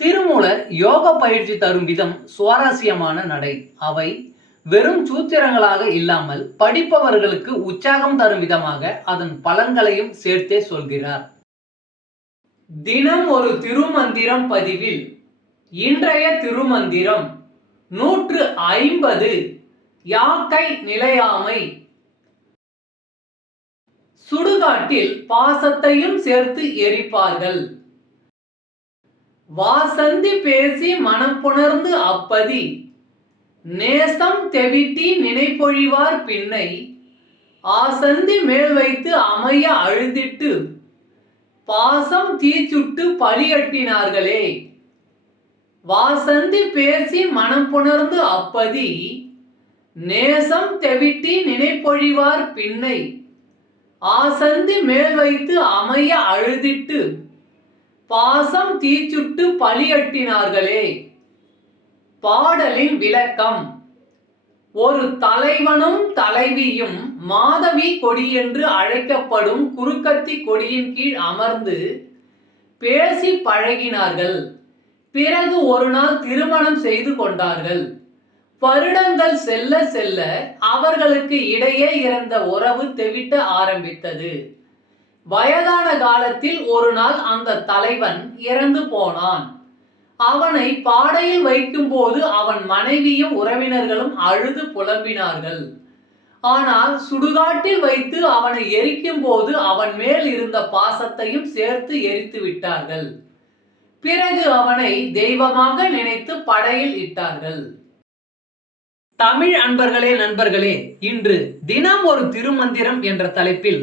திருமூலர் யோக பயிற்சி தரும் விதம் சுவாரஸ்யமான நடை. அவை வெறும் சூத்திரங்களாக இல்லாமல் படிப்பவர்களுக்கு உற்சாகம் தரும் விதமாக அதன் பலன்களையும் சேர்த்தே சொல்கிறார். தினம் ஒரு திருமந்திரம் பதிவில் இன்றைய திருமந்திரம் நூற்று ஐம்பது யாக்கை நிலையாமை. சுடுகாட்டில் பாசத்தையும் சேர்த்து எரிப்பார்கள். வாசந்தி பேசி மனப்புணர்ந்து அப்பதி நேசம் தெவிட்டி நினைப்பொழிவார் பின்னை ஆசந்தி மேல் வைத்து அமைய அழுதிட்டு பாசம் தீச்சுட்டு பலிகட்டினார்களே வாசந்தி பேசி மனம் புணர்ந்து அப்பதி நேசம் தெவிட்டி நினைப்பொழிவார் பின்னை ஆசந்தி மேல் வைத்து அமைய அழுதிட்டு பாசம் தீச்சுட்டு பலியட்டினார்களே பாடலின் விளக்கம் ஒரு தலைவனும் தலைவியும் மாதவி கொடி என்று அழைக்கப்படும் குறுக்கத்தி கொடியின் கீழ் அமர்ந்து பேசி பழகினார்கள். பிறகு ஒரு நாள் திருமணம் செய்து கொண்டார்கள். வருடங்கள் செல்ல செல்ல அவர்களுக்கு இடையே இருந்த உறவு தெவிட்ட ஆரம்பித்தது. வயதான காலத்தில் ஒரு நாள் அந்த தலைவன் இறந்து போனான். அவனை பாடையில் வைக்கும்போது அவன் மனைவியும் உறவினர்களும் அழுது புலம்பினார்கள். ஆனால் சுடுகாட்டில் வைத்து அவனை எரிக்கும் போது அவன் மேல் இருந்த பாசத்தையும் சேர்த்து எரித்து விட்டார்கள். பிறகு அவனை தெய்வமாக நினைத்து படையில் இட்டார்கள். தமிழ் அன்பர்களே நண்பர்களே இன்று தினம் ஒரு திருமந்திரம் என்ற தலைப்பில்